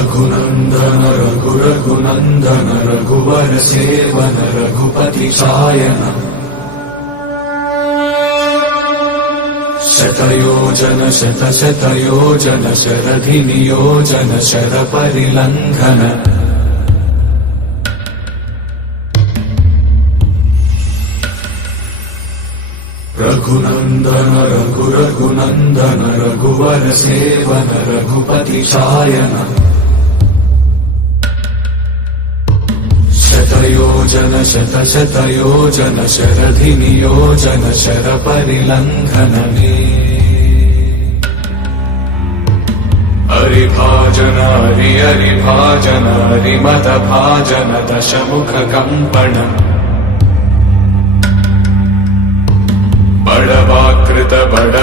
रघुनन्दन रघुनन्दन रघुवर seven Raghupati चायन शतयोजन शतशतयोजन शरधि नियोजन sir परिलंघन Raghunandan Raghunandan रघुवर seven Raghupati चायन शतयोजन शतशतयोजन शरधि नियोजन sir परिलंघन हरिभाजन हरिभाजन हरिमद भाजन दशमुख कंपन बड़वाकृत बड़